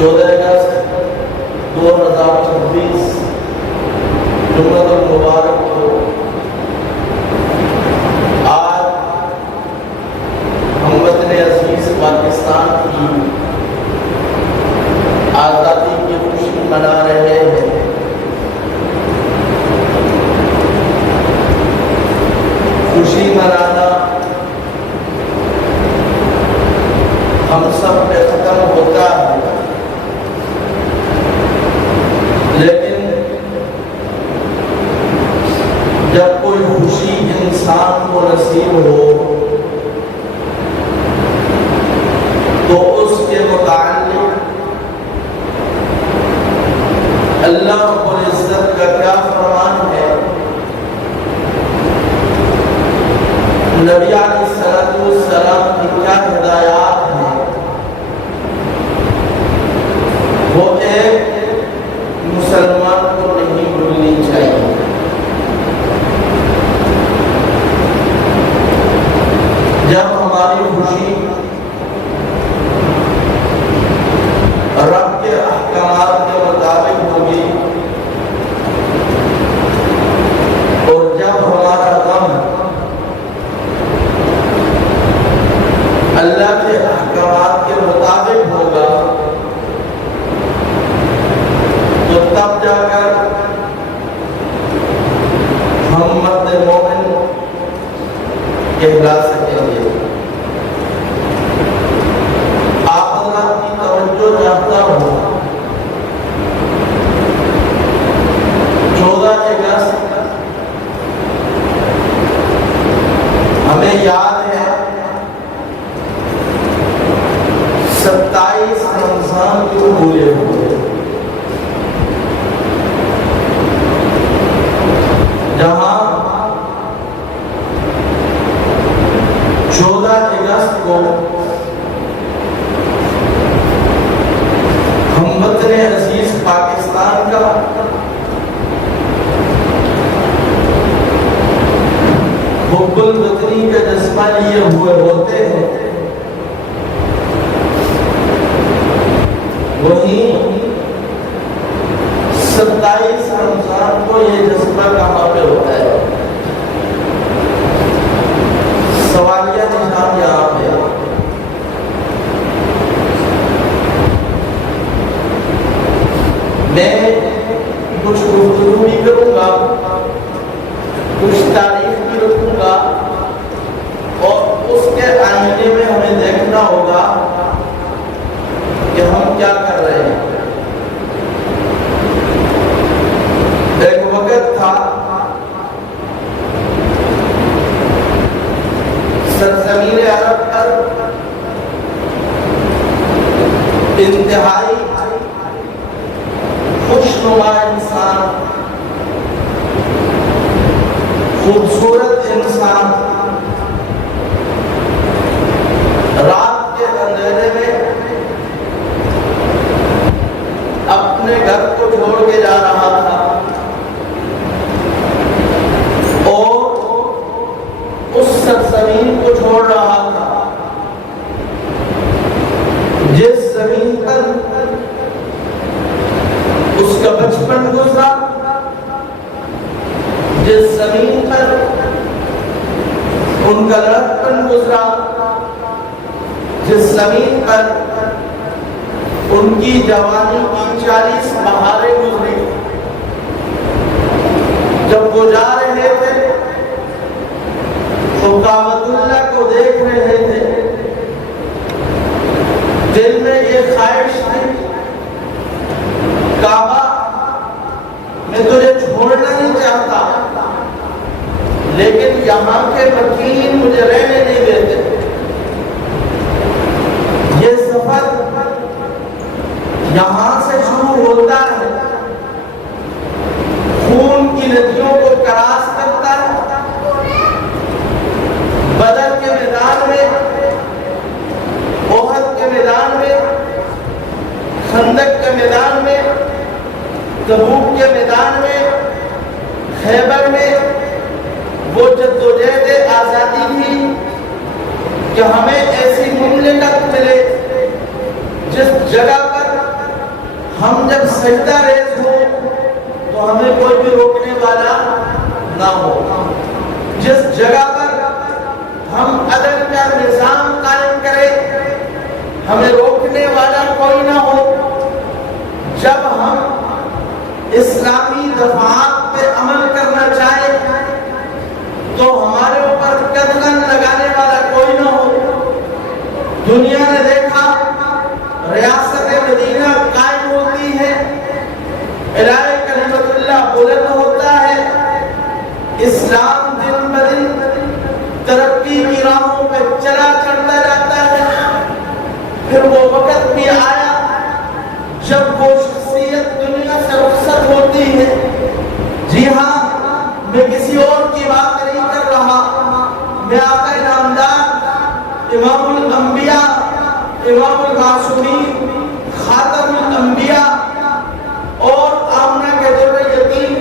14 اگست 2026 جمعۃ المبارک کو آج ہم وطن عزیز پاکستان کی آزادی کی خوشی منا رہے ہیں۔ خوشی منانا ہم سب پہ ختم ہوتا ہے، لیکن جب کوئی خوشی انسان کو نصیب ہو تو اس کے متعلق اللہ رب العزت کا کیا فرمان ہے، نبی علیہ السلام کی کیا ہدایات ہیں، وہ ایک مسلمان کو نہیں بھولنی چاہیے۔ جب ہماری خوشی رب کے احکامات کے مطابق ہوگی اور جب ہمارا غم اللہ کے احکامات کے مطابق ہوگا تو تب جا کر ہم مرد مومن کہلا سکیں گے۔ آپ حضرات کی توجہ چاہتا ہوں، 14 اگست ہمیں یاد ہے 27 رمضان کیوں بھولے ہوئے، جہاں 14 اگست کو ہم وطن عزیز پاکستان کا حب الوطنی کا جذبہ لیے ہوئے ہوتے ہیں، وہیں 27 رمضان کو یہ جذبہ کہاں پہ ہوتا ہے؟ سوالیہ نشان یہاں پہ میں کچھ گفتگو بھی کروں گا، کچھ تاریخ بھی رکھوں گا، اور اس کے آئینے میں ہمیں دیکھنا ہوگا کہ ہم کیا کر رہے ہیں۔ ایک وقت تھا سرزمین عرب پر انتہائی خوشنما انسان، خوبصورت انسان رات کے اندھیرے میں اپنے گھر کو چھوڑ کے جا رہا تھا اور اس سرزمین کو چھوڑ رہا تھا جس زمین پر اس کا بچپن گزرا، جس زمین پر ان کا لڑکپن گزرا، جس زمین پر ان کی جوانی کی 40 بہاریں گزری۔ جب وہ جا رہے تھے تو کعبۃ اللہ کو دیکھ رہے تھے، دل میں یہ خواہش تھی کعبہ میں تجھے چھوڑنا نہیں چاہتا، لیکن یہاں کے مکین مجھے رہنے نہیں دیتے۔ یہ سفر یہاں سے شروع ہوتا ہے، خون کی ندیوں کو کراس کرتا ہے، بدر کے میدان میں، احد کے میدان میں، خندق کے میدان میں، تبوک کے میدان میں، خیبر میں وہ جدوجہد آزادی تھی کہ ہمیں ایسی مملکت ملے جس جگہ پر ہم جب سجدہ ریز ہو تو ہمیں کوئی بھی روکنے والا نہ ہو. جس جگہ پر ہم عدل کا نظام قائم کریں ہمیں روکنے والا کوئی نہ ہو. جب ہم اسلامی دفعات پہ عمل کرنا چاہے تو ہمارے اوپر قدغن لگانے والا کوئی نہ ہو. دنیا نے دیکھا ریاست مدینہ قائم ہوتی ہے، اعلان کلمت اللہ بلند ہوتا ہے، اسلام دن بدن ترقی کی راہوں پہ چلا چڑھتا جاتا ہے. پھر وہ وقت بھی آیا جب وہ شخصیت دنیا سے رخصت ہوتی ہے. جی ہاں، میں کسی اور کی بات نہیں کر رہا، میں آقا نامدار امام الانبیاء، امام المعصومین، خاتم الانبیاء اور آمنہ کے در یتیم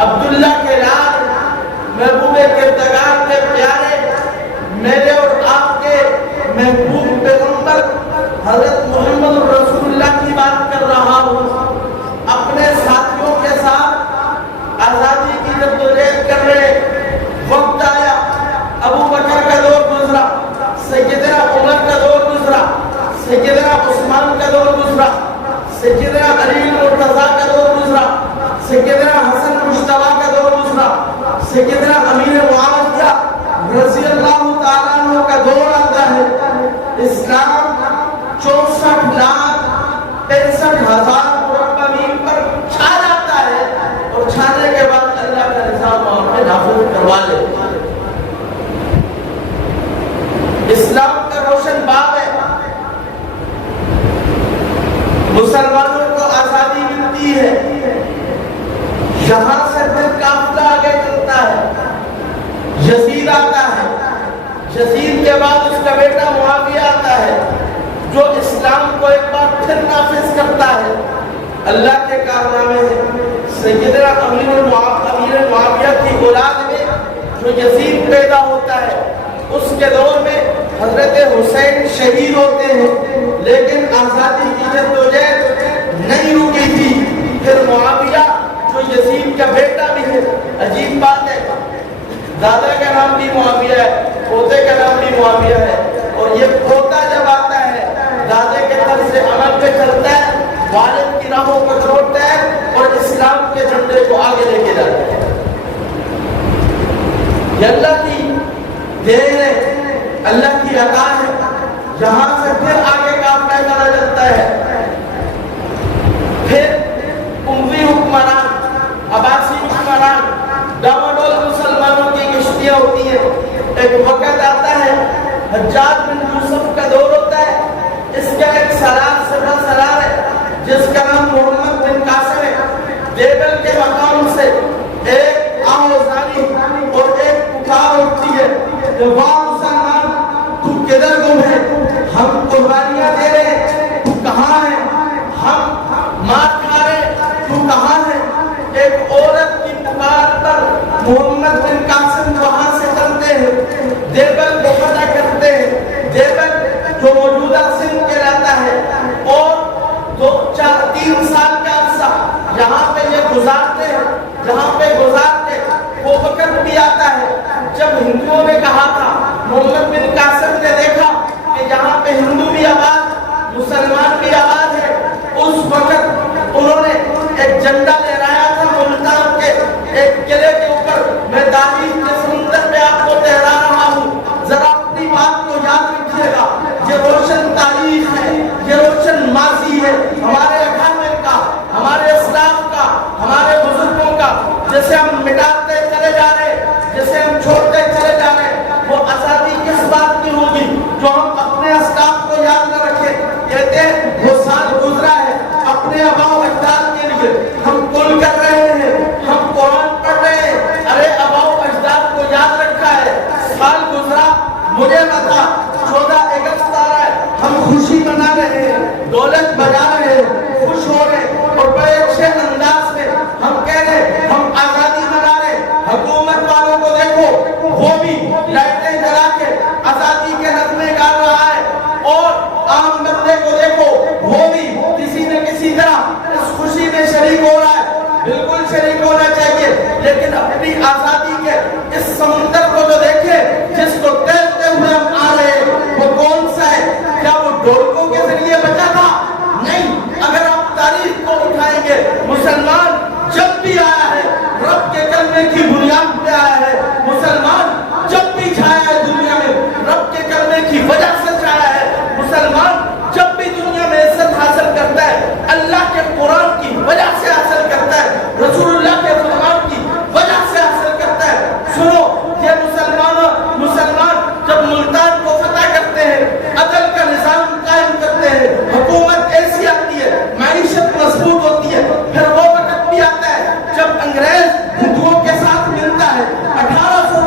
عبداللہ کے لال محبوب کردگار کے پیارے میرے اور آپ کے محبوب پیغمبر حضرت محمد رسول اللہ کی بات کر رہا ہوں. اپنے ساتھیوں کے ساتھ آزادی کی جدوجہد کر رہے وقت آیا، ابو بکر کا دور گزرا، سیدنا عمر کا دور گزرا، سیدنا عثمان کا دور گزرا، سیدنا علی مرتضیٰ کا دور گزرا، سیدنا حسن مجتبیٰ کا دور گزرا، سیدنا امیر معاویہ رضی اللہ تعالیٰ عنہ کا دور آتا ہے. اسلام 64,65,000 مربع میل پر چھا جاتا ہے اور چھانے کے بعد اللہ کا نظام وہاں پہ نافذ کروا لے. اسلام کا روشن باب ہے. مسلمانوں کو آزادی ملتی ہے، یہاں سے پھر قافلہ آگے چلتا ہے. یزید آتا ہے، یزید کے بعد اس کا بیٹا معاویہ آتا ہے جو اسلام کو ایک بار پھر نافذ کرتا ہے. اللہ کے کارنامے ہیں. سیدنا امیر معاویہ کی اولاد میں جو یزید پیدا ہوتا ہے اس کے دور میں حضرت حسین شہید ہوتے ہیں، لیکن آزادی کی جدوجہد نہیں رکی تھی. پھر معاویہ جو یزید کا بیٹا بھی ہے، عجیب بات ہے، دادا کا نام بھی معاویہ ہے، پوتے کا نام بھی معاویہ ہے، اور یہ پوتا جب آتا ہے دادے کے طرز عمل پہ چلتا ہے، والد کی راہوں کو چھوڑتا ہے اور اسلام کے جھنڈے کو آگے لے کے جاتا ہے. یہ اللہ کی دین ہے، اللہ کی عطا ہے. یہاں سے پھر آگے کا فیصلہ چلتا ہے. پھر اموی حکمران، عباسی حکمران، ڈاواڈول مسلمانوں کی کشتیاں ہوتی ہیں. ایک وقت آتا ہے حجاج بن یوسف کا دور ہوتا ہے. اس کا ایک سرار سپہ سالار ہے جس کا نام محمد بن قاسم ہے. دیبل کے مقام سے ایک آوازانی اور ایک پکار اٹھتی ہے کہ واہ مسلمان، تو کدھر گم ہے؟ ہم قربانیاں دے رہے ہیں، تو کہاں ہے؟ ہم مار کھا رہے ہیں، تو کہاں ہے؟ ایک عورت کی پکار پر محمد بن قاسم وہاں سے چلتے ہیں، دیوبند کو فتح کرتے ہیں. دیوبند جو موجودہ سندھ کہلاتا ہے، اور 3 سال کا عرصہ یہاں پہ یہ گزارتے ہیں. جہاں پہ گزارتے وہ وقت بھی آتا ہے جب ہندوؤں نے کہا تھا، محمد بن قاسم نے دیکھا کہ یہاں پہ ہندو بھی آباد، مسلمان بھی آباد ہے. اس وقت انہوں نے ایک جھنڈا لہرایا تھا ملتان کے ایک قلعے کے اوپر. میں تاریخ کے سمندر پہ آپ کو تحرا رہا ہوں، ذرا اپنی بات کو یاد رکھیے گا. یہ روشن تاریخ ہے، یہ روشن ماضی ہے ہمارے اکابر کا، ہمارے اسلاف کا، ہمارے بزرگوں کا. جسے ہم مٹاتے چلے جا رہے، جسے ہم چھوڑتے چلے جا رہے، وہ آزادی کس بات کی ہوگی جو ہم اپنے اسلاف کو یاد نہ رکھیں. کہتے ہیں وہ سال گزرا ہے اپنے آباء و اجداد کے لیے، ہم کل کر رہے ہیں، ہم قرآن پڑھ رہے ہیں. ارے آباء و اجداد کو یاد رکھا ہے، سال گزرا، مجھے بتا 14 اگست آ رہا ہے، ہم خوشی منا رہے ہیں، دولت بجا رہے ہیں، خوش ہو رہے ہیں، اور بڑے اچھے انداز میں ہم کہہ رہے ہیں ہم آزادی منا رہے ہیں. حکومت والوں کو دیکھو، وہ بھی لائٹیں جلا کے آزادی کے نغمے گا رہا ہے، اور عام بندے کو دیکھو، وہ بھی کسی نہ کسی طرح آیا تھا؟ نہیں. اگر آپ تاریخ کو اٹھائیں گے، مسلمان جب بھی آیا ہے رب کے کلمے کی بنیاد پہ آیا ہے. مسلمان جب بھی چھایا ہے دنیا میں رب کے کلمے کی وجہ سے چھایا ہے. مسلمان جب بھی دنیا میں عزت حاصل کرتا ہے اللہ کے قرآن کی وجہ سے حاصل کرتا ہے، رسول اللہ کے فرمان کی وجہ سے حاصل کرتا ہے. سنو، یہ مسلمان جب ملتان کو فتح کرتے ہیں، عدل کا نظام قائم کرتے ہیں، حکومت ایسی آتی ہے، معیشت مضبوط ہوتی ہے. پھر وہ وقت بھی آتا ہے جب انگریز ہندوؤں کے ساتھ ملتا ہے. 1600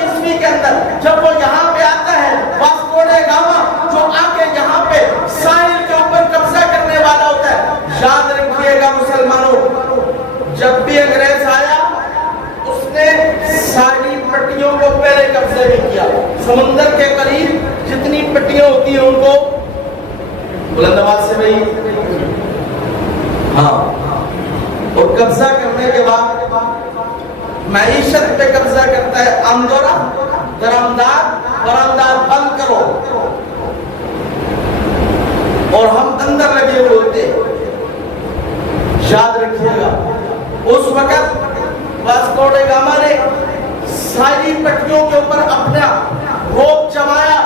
عیسوی کے اندر جب وہ یہاں پہ آتا ہے، واسکو ڈے گاما جو آ کے یہاں پہ ساحل کے اوپر قبضہ کرنے والا ہوتا ہے. یاد رکھیے گا مسلمانوں، جب بھی انگریز آیا اس نے ساری پٹیوں کو پہلے قبضے میں کیا. سمندر کے قریب جتنی پٹیاں ہوتی ہیں ان کو بلند آواز سے بھائی ہاں، اور قبضہ کرنے کے بعد معیشت پہ قبضہ کرتا ہے. آمدورا درآمدات برآمدات بند کرو، اور ہم اندر لگے ہوئے ہوتے. یاد رکھیے گا اس وقت واسکو ڈے گاما نے ساری پٹیوں کے اوپر اپنا روپ جمایا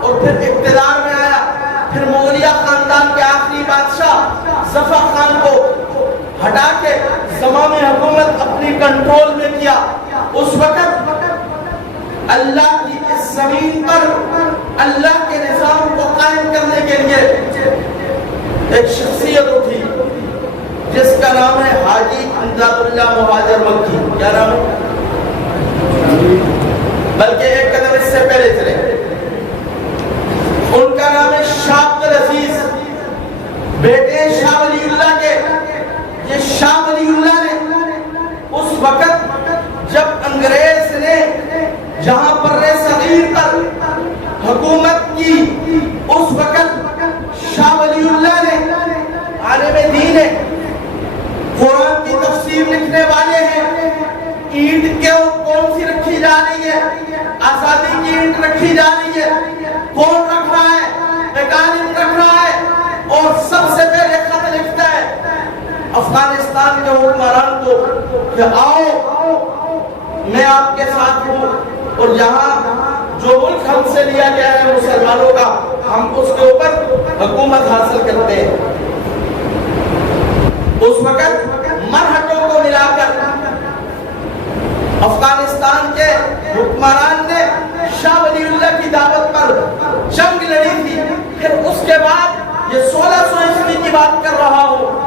اور پھر اقتدار میں آیا. پھر مغلیہ خاندان کے آخری بادشاہ ظفر خان کو ہٹا کے زمام حکومت اپنی کنٹرول میں کیا. اس وقت اللہ کی اس زمین پر اللہ کے نظام کو قائم کرنے کے لیے ایک شخصیت اٹھی جس کا نام ہے حاجی امداد اللہ مہاجر مکی. کیا نام ہے؟ بلکہ ایک قدم اس سے پہلے چلے، ان کا نام ہے شاہ عبد العزیز، بیٹے شاہ ولی اللہ کے. یہ شاہ ولی اللہ نے اس وقت جب انگریز نے جہاں پر صغیر پر حکومت کی، اس وقت شاہ ولی اللہ نے عالم دین ہے، قرآن کی تفسیر لکھنے والے ہیں. اینٹ کون سی رکھی جا رہی ہے؟ آزادی کی اینٹ رکھی جا رہی ہے. کون رکھ رہا ہے؟ ایک عالم رکھ رہا ہے، اور سب سے پہلے خط لکھتا ہے افغانستان کے حکمران کو کہ آؤ میں آپ کے ساتھ ہوں، اور یہاں جو ملک ہم سے لیا گیا ہے مسلمانوں کا، ہم اس کے اوپر حکومت حاصل کرتے ہیں. اس وقت مرہٹوں کو ملا کر افغانستان کے حکمران نے شاہ ولی اللہ کی دعوت پر جنگ لڑی تھی. پھر اس کے بعد یہ 1600 عیسوی کی بات کر رہا ہوں،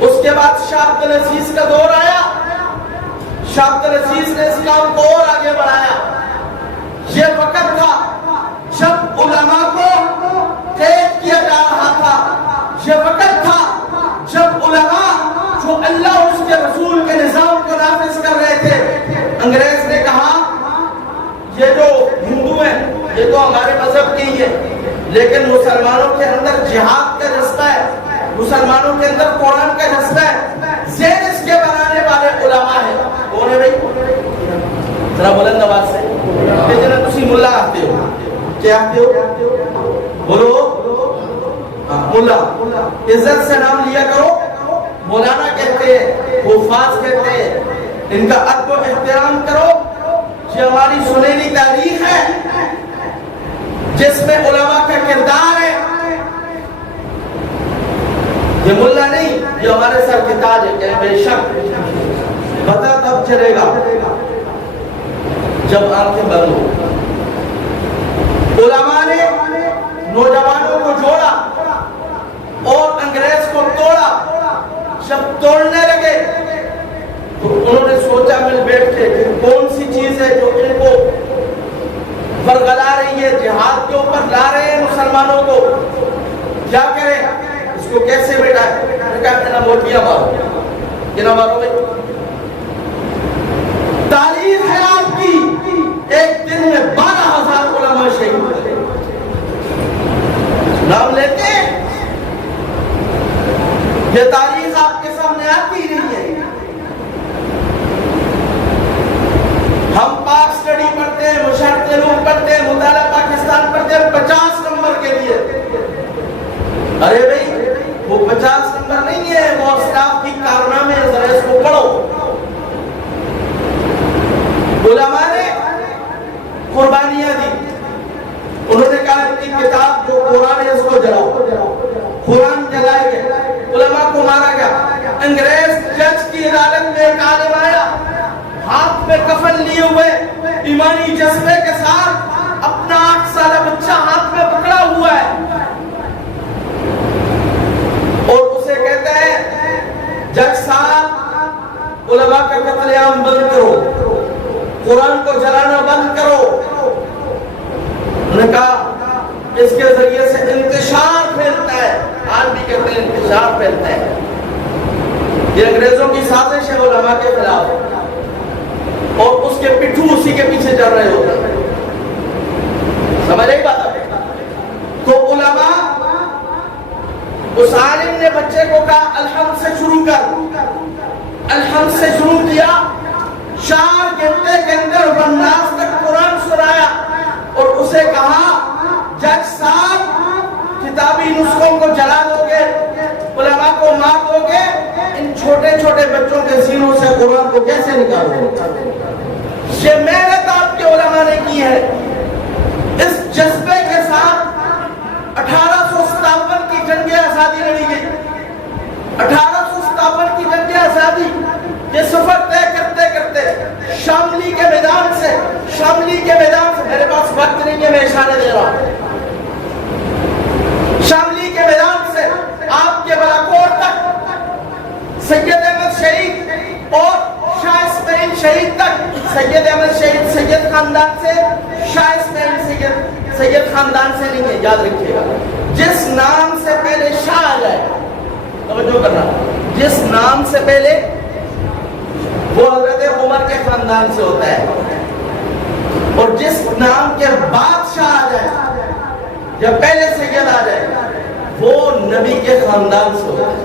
اس کے بعد شاہ عبد العزیز کا دور آیا. شاہ عبد العزیز نے اس کام کو اور آگے بڑھایا. یہ وقت تھا جب علماء کو قید کیا جا رہا تھا. یہ وقت تھا جب علماء جو اللہ اور اس کے رسول کے نظام کو نافذ کر رہے تھے، انگریز نے کہا یہ جو ہندو ہیں یہ تو ہمارے مذہب کی ہے، لیکن مسلمانوں کے اندر جہاد کا جذبہ ہے، مسلمانوں کے اندر قرآن کا جذبہ ہے. زین اس کے بنانے والے علماء ہیں. کون ہے بھائی؟ ذرا بلند آواز سے لیکن تسی ملا آتے ہو. کیا آتے ہو؟ بولو ملا. عزت سے نام لیا کرو. مولانا کہتے ہیں، حفاظ کہتے ہیں، ان کا ادب و احترام کرو. یہ ہماری سنہری تاریخ ہے جس میں علماء کا کردار ہے. یہ ملا نہیں، یہ ہمارے سر کے تاج ہے. کہ بے شک پتہ تب چلے گا جب آنکھیں بند ہو. علماء نے نوجوانوں کو جوڑا اور انگریز کو توڑا. جب توڑنے لگے تو انہوں نے سوچا مل بیٹھ کے کہ کون سی چیز ہے جو ان کو برگلا رہی ہے، جہاد کے اوپر لا رہے ہیں مسلمانوں کو. کیا کریں، اس کو کیسے بیٹھائیں؟ کہا موٹیاں مارو. کیا مارو بھائی؟ تاریخ ہے آپ کی، ایک دن میں 12,000 علماء شہید ہوئے. نام لیتے ہیں، یہ تاریخ آپ کے سامنے آتی نہیں ہے. ہم پاک سٹڈی پڑھتے ہیں، مشاہدۃ علوم پڑھتے ہیں، مطالعہ پاکستان پڑھتے ہیں، 50 نمبر علماء کے خلاف اور اس کے پٹھو اسی کے پیچھے چل رہے ہوتے ہیں. سمجھ رہی بات؟ تو علماء اس عالم نے بچے کو کہا الحمد سے شروع کر. الحمد سے شروع کیا, 4 گھنٹے کے اندر والناس تک قرآن سنایا اور اسے کہا جج صاحب کتابی نسخوں کو جلا دو گے, علماء کو مار دو گے, ان چھوٹے چھوٹے بچوں کے سینوں سے قرآن کو کیسے نکالو گے؟ یہ محنت آپ کے علماء نے کی ہے. اس جذبے کے ساتھ 1857 کی جنگ آزادی لڑی گئی. 1857 کی جنگ آزادی یہ سفر طے کرتے کرتے شاملی کے میدان سے میرے پاس وقت نہیں ہے, میں اشارے دے رہا ہوں. شاملی کے میدان سے آپ کے بلاکوٹ تک, سید احمد شہید اور شاہ اسماعیل شہید تک, سید احمد شہید سید خاندان سے, شاہ اسماعیل سید خاندان سے نہیں ہے. یاد رکھیے گا, جس نام سے پہلے شاہ آ جائے, توجہ کرنا, جس نام سے پہلے وہ حضرت عمر کے خاندان سے ہوتا ہے, اور جس نام کے بعد شاہ آ جائے یا پہلے سید آ جائے وہ نبی کے خاندان سے ہوتا ہے.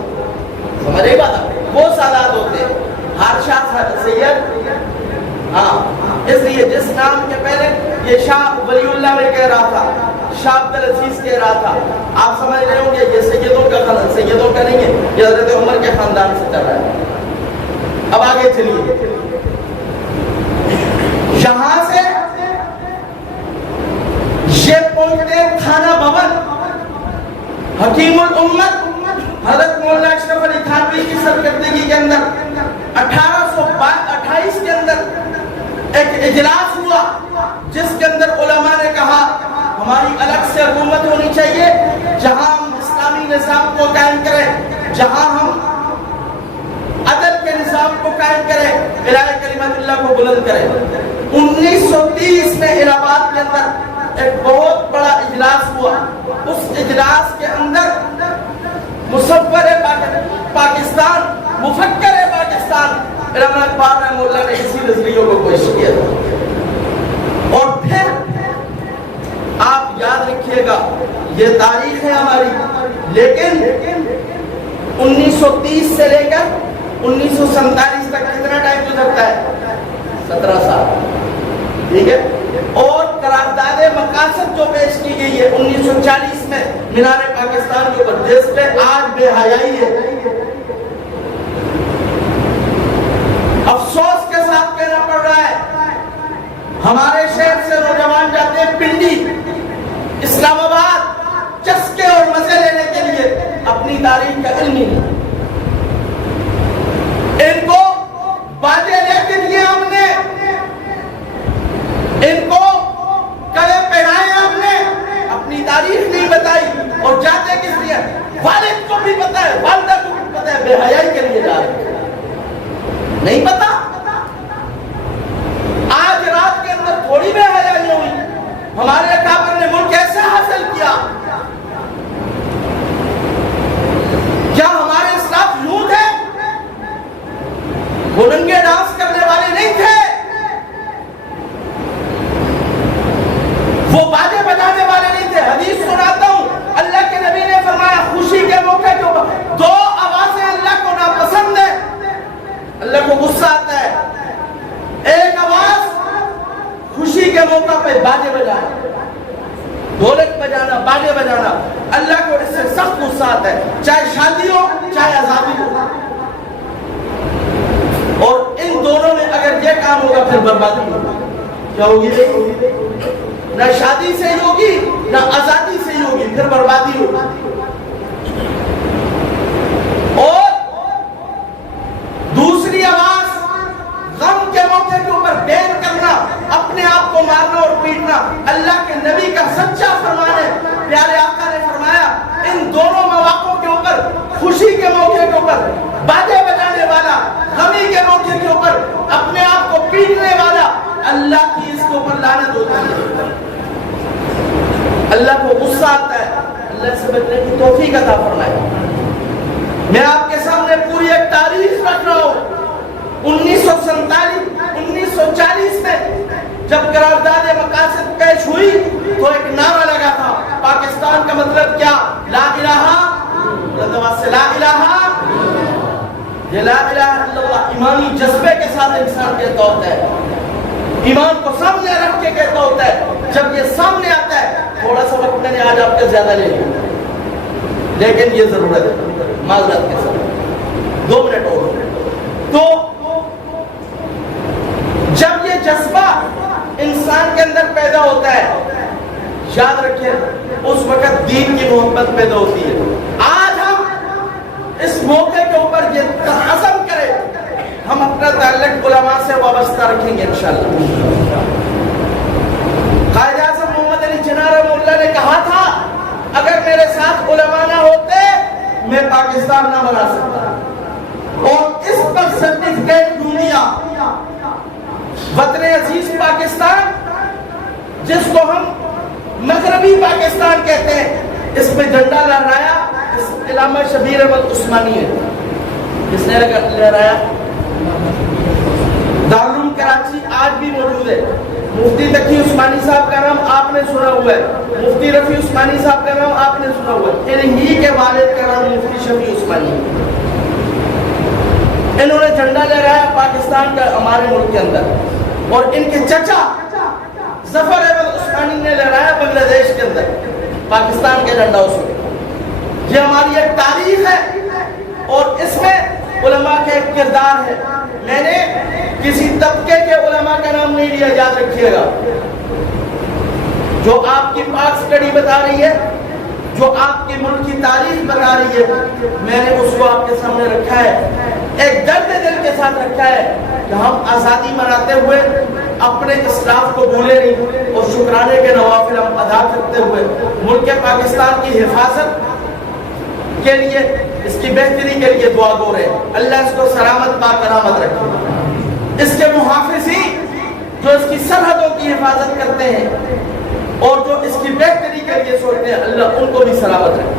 سمجھ رہی بات؟ وہ سادات ہوتے ہیں. ہر شاہ سید, ہاں, اس لیے جس نام کے پہلے یہ شاہ ولی اللہ میں کہہ رہا تھا, شاہ عبدالعزیز کہہ رہا تھا. آپ سمجھ رہے ہوں گے یہ سیدوں کا نہیں ہے, یہ حضرت عمر کے خاندان سے چل رہا ہے. اب آگے چلیے, یہاں سے یہ پہنچتے تھانہ بھون. حکیم الامت حضرت مولانا اشرف علی تھانوی کی سرکردگی کے اندر 1828 کے اندر ایک اجلاس ہوا جس کے اندر علماء نے کہا ہماری الگ سے حکومت ہونی چاہیے جہاں ہم اسلامی نظام کو قائم کریں, جہاں ہم عدل کے نظام کو قائم کریں, الہ کلمت اللہ کو بلند کریں. 1930 میں الہ آباد کے اندر ایک بہت بڑا اجلاس ہوا. اس اجلاس کے اندر مصور پاکستان, مفکر پاکستان علامہ اقبال رحمہ اللہ نے اسی نظریوں کو پیش کیا تھا. اور پھر آپ یاد رکھیے گا یہ تاریخ ہے ہماری, لیکن 1930 سے لے کر 1947 تک کتنا ٹائم گزرتا ہے؟ 17 سال. ٹھیک ہے. اور قرارداد مقاصد جو پیش کی گئی ہے 1940 میں مینار پاکستان کے اوپر, جس پہ آج بے حیائی ہے. افسوس کے ساتھ کہنا پڑ رہا ہے ہمارے شہر سے نوجوان جاتے ہیں پنڈی, اسلام آباد, چسکے اور مزے لینے کے لیے, اپنی تاریخ کا علم نہیں. ان کو باجے لے کے دیے ہم نے, ان کو کڑے پہنائے ہم نے, اپنی تاریخ نہیں بتائی. اور جاتے کس لیے؟ والد کو بھی پتا ہے, والدہ کو بھی پتا ہے, بے حیائی کے لیے جا رہے ہیں. نہیں پتا؟ آج رات کے اندر تھوڑی بے حیائی ہوئی. ہمارے اکابر نے ملک کیسے حاصل کیا؟ کیا ہمارے اسلاف یوں تھے؟ وہ ننگے ڈانس کرنے والے نہیں تھے, وہ باجے بجانے والے نہیں تھے. حدیث سناتا ہوں, اللہ کے نبی نے فرمایا خوشی کے موقع کے اوپر 2 آوازیں اللہ کو ناپسند ہے, اللہ کو غصہ آتا ہے. ایک آواز خوشی کے موقع پہ باجے بجانا, ڈھولک بجانا, باجے بجانا, اللہ کو اس سے سخت غصہ آتا ہے, چاہے شادی ہو چاہے عذابی ہو. اور ان دونوں میں اگر یہ کام ہوگا پھر بربادی ہوگی. کیا ہوگی؟ نہ شادی سے ہی ہوگی نہ آزادی سے ہی ہوگی, پھر بربادی ہوگی. اور دوسری آواز غم کے موقع کے اوپر بین کرنا, اپنے آپ کو مارنا اور پیٹنا. اللہ کے نبی کا سچا فرمان ہے, پیارے آقا نے فرمایا ان دونوں مواقعوں کے اوپر, خوشی کے موقع کے اوپر باجے بجانے والا, غمی کے موقع کے اوپر اپنے آپ کو پیٹنے والا, اللہ کی اس کے اوپر لعنت ہوتی ہے. اللہ کو غصہ آتا ہے. اللہ سے بچنے کی توفیق عطا فرمائے. میں آپ کے سامنے پوری ایک تاریخ رکھ رہا ہوں 1940 میں جب قرارداد مقاصد پیش ہوئی تو ایک نعرہ لگا تھا، پاکستان کا مطلب کیا؟ لا الہ لا الہ، یہ لا الہ الا اللہ ایمانی جذبے کے ساتھ انسان کہتا ہوتا ہے، ایمان کو سامنے رکھ کے کہتا ہوتا ہے۔ جب یہ سامنے آتا ہے، تھوڑا سا وقت میں نے آج آپ کا زیادہ لے لیا، لیکن یہ ضرورت ہے معذرت کے ساتھ 2 منٹ اور۔ تو جب یہ جذبہ انسان کے اندر پیدا ہوتا ہے، یاد رکھیں اس وقت دین کی محبت پیدا ہوتی ہے۔ آج ہم اس موقع کے اوپر یہ عزم کریں، ہم اپنا تعلق علماء سے وابستہ رکھیں گے انشاءاللہ۔ قائد اعظم محمد علی جناح رحمہ اللہ نے کہا تھا، اگر میرے ساتھ علماء نہ ہوتے میں پاکستان نہ بنا سکتا، اور اس پر سرٹیفکیٹ دوں دیا۔ وطن عزیز پاکستان، جس کو ہم مغربی پاکستان کہتے ہیں، اس میں جھنڈا لہرایا علامہ شبیر احمد عثمانی ہے۔ کس نے لہرایا؟ دارالعلوم کراچی آج بھی موجود ہے۔ مفتی تقی عثمانی صاحب کا نام آپ نے سنا ہوا ہے، مفتی رفیع عثمانی صاحب کا نام آپ نے سنا ہوا ہے، انہی کے والد کا نام مفتی شفیع عثمانی ہے۔ انہوں نے جھنڈا لہرایا پاکستان کا ہمارے ملک کے اندر، اور ان کے چچا ظفر احمد عثمانی نے لہرایا بنگلہ دیش کے اندر پاکستان کے جھنڈا اس میں۔ یہ ہماری ایک تاریخ ہے اور اس میں علماء کا ایک کردار ہے۔ میں نے کسی طبقے کے علماء کا نام نہیں لیا، یاد رکھیے گا۔ جو آپ کی پاک سٹڈی بتا رہی ہے، جو آپ کی ملک کی تاریخ بتا رہی ہے، میں نے اس کو آپ کے سامنے رکھا ہے، ایک درد دل کے ساتھ رکھا ہے کہ ہم آزادی مناتے ہوئے اپنے اسلاف کو بھولے نہیں، اور شکرانے کے نوافل ہم ادا کرتے ہوئے ملک پاکستان کی حفاظت کے لیے، اس کی بہتری کے لیے دعا گو رہے ہیں۔ اللہ اس کو سلامت باکرامت رکھے، اس کے محافظین جو اس کی سرحدوں کی حفاظت کرتے ہیں اور جو اس کی بہتری کے لیے سوچتے ہیں، اللہ ان کو بھی سلامت رکھے۔